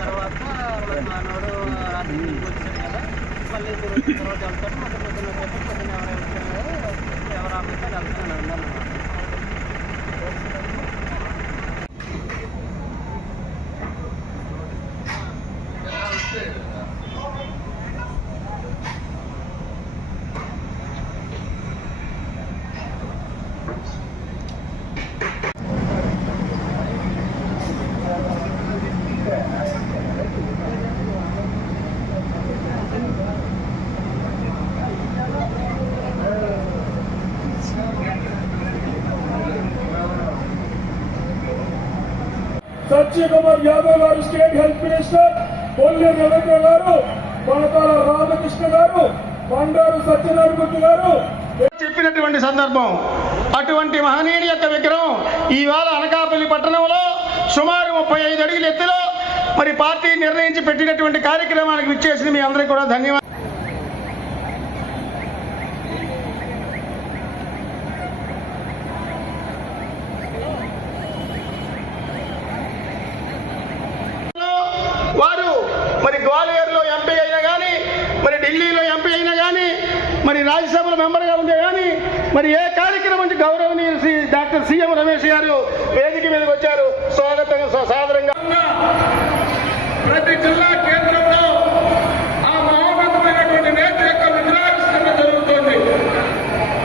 తర్వాత మనోడు రాత్రి వచ్చాడు కదా, మళ్ళీ తర్వాత వెళ్తాడు. మొత్తం పొద్దున్న ఎవరు ఆపితే వెళ్తాను అన్నాను. సత్యకుమార్ యాదవ్ గారు స్టేట్ హెల్త్ మినిస్టర్, పొల్లి రవీంద్ర గారు, పాతాల రామకృష్ణ గారు, బండారు సత్యనారాయణ గారు చెప్పినటువంటి సందర్భం. అటువంటి మహనీయుడి యొక్క విగ్రహం ఈవేళ అనకాపల్లి పట్టణంలో సుమారు 35 అడుగుల ఎత్తులో మరి పార్టీ నిర్ణయించి పెట్టినటువంటి కార్యక్రమానికి విచ్చేసిన మీ అందరికీ కూడా ధన్యవాదాలు. వారు మరి గ్వాలియర్లో ఎంపీ అయినా కానీ, మరి ఢిల్లీలో ఎంపీ అయినా కానీ, మరి రాజ్యసభలో మెంబర్గా ఉంటే కానీ, మరి ఏ కార్యక్రమం గౌరవనీయులు డాక్టర్ సీఎం రమేష్ గారు వేదిక మీదకి వచ్చారు. స్వాగతంగా సాదరంగా ప్రతి జిల్లా కేంద్రంలో ఆ మహోన్నతమైనటువంటి నేత యొక్క విగ్రహావిష్కరణ జరుగుతోంది.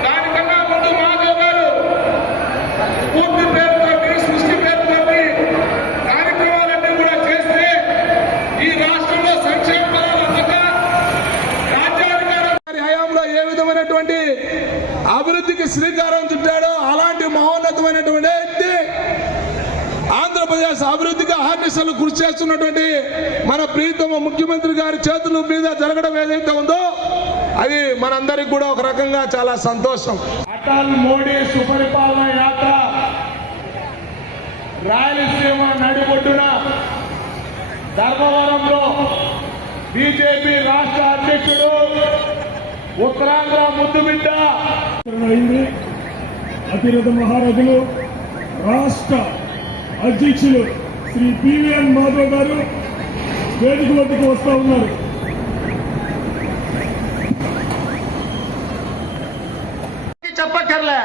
దానికన్నా ముందు మాధవ్ గారు పూర్తి పేరుతో సృష్టి పేరుతో కార్యక్రమాలన్నీ కూడా చేస్తే ఈ రాష్ట్రంలో సంక్షేమ పదాల రాజ్యాధికారి హయాంలో ఏ విధమైనటువంటి అభివృద్ధికి శ్రీకారం చుట్టాడో అలాంటి మహోన్నతమైనటువంటి ఆంధ్రప్రదేశ్ అభివృద్ధికి అహర్నిశలు కృషి చేస్తున్నటువంటి మన ప్రీతమ ముఖ్యమంత్రి గారి చేతుల మీద జరగడం ఏదైతే ఉందో అది మనందరికి కూడా ఒక రకంగా చాలా సంతోషం. అటల్ మోడీ సుపరిపాలన యాత్ర రాయలసీమ నడిబొడ్డున ధర్మవరంలో బీజేపీ రాష్ట్ర అధ్యక్షుడు ఉత్తరాంధ్ర ముద్దుబిడ్డ అతిరథ మహారథులు రాష్ట్ర అధ్యక్షులు శ్రీ పివిఎన్ మాధవ్ గారు వేదిక వద్దకు వస్తూ ఉన్నారు. చెప్పక్కర్లే,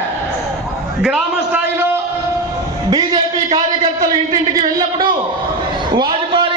గ్రామ స్థాయిలో బీజేపీ కార్యకర్తలు ఇంటింటికి వెళ్ళినప్పుడు వాజ్పేయి